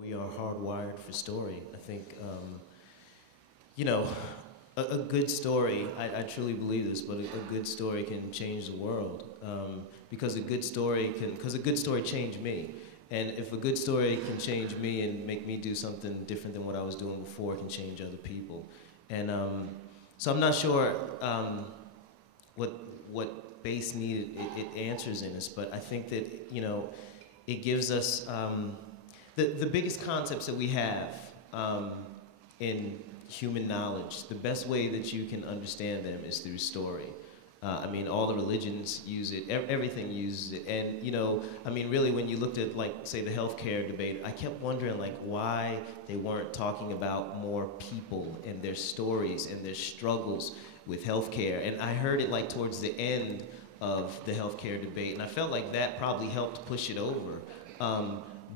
We are hardwired for story. I think, you know, a good story, I truly believe this, but a good story can change the world. Because a good story changed me. And if a good story can change me and make me do something different than what I was doing before, it can change other people. And so I'm not sure what base need it answers in us, but I think that, you know, it gives us the biggest concepts that we have in human knowledge. The best way that you can understand them is through story. I mean, all the religions use it, everything uses it. And, you know, I mean, really, when you looked at, like, say, the healthcare debate, I kept wondering, like, why they weren't talking about more people and their stories and their struggles with healthcare. And I heard it, like, towards the end of the healthcare debate, and I felt like that probably helped push it over.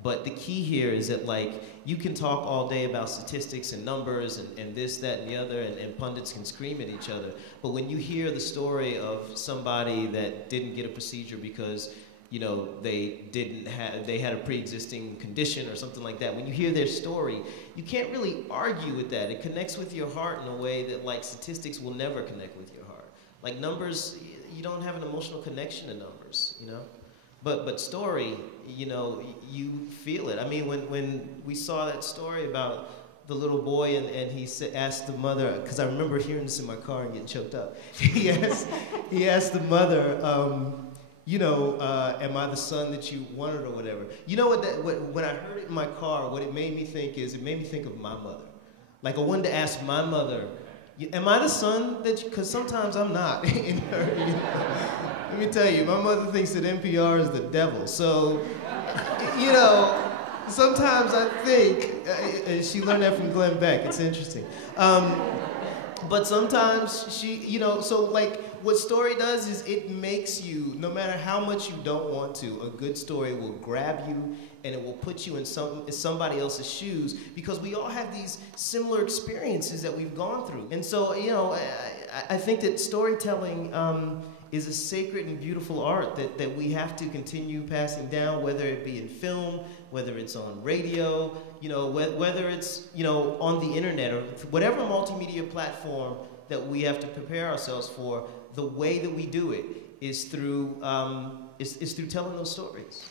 But the key here is that, like, you can talk all day about statistics and numbers and this, that, and the other, and pundits can scream at each other. But when you hear the story of somebody that didn't get a procedure because, you know, they had a pre-existing condition or something like that, when you hear their story, you can't really argue with that. It connects with your heart in a way that, like, statistics will never connect with your heart. Like, numbers, you don't have an emotional connection to numbers, you know? But story, you know, you feel it. I mean, when we saw that story about the little boy and he asked the mother, because I remember hearing this in my car and getting choked up. he asked the mother, you know, am I the son that you wanted or whatever? You know when I heard it in my car, what it made me think is, it made me think of my mother. Like, I wanted to ask my mother, am I the son that you, because sometimes I'm not in her, you know? Let me tell you, my mother thinks that NPR is the devil. So, you know, sometimes I think, and she learned that from Glenn Beck, it's interesting. But sometimes she, you know, so like what story does is it makes you, no matter how much you don't want to, a good story will grab you and it will put you in somebody else's shoes, because we all have these similar experiences that we've gone through. And so, you know, I think that storytelling is a sacred and beautiful art that we have to continue passing down, whether it be in film, whether it's on radio, you know, whether it's, you know, on the internet, or whatever multimedia platform that we have to prepare ourselves for. The way that we do it is through telling those stories.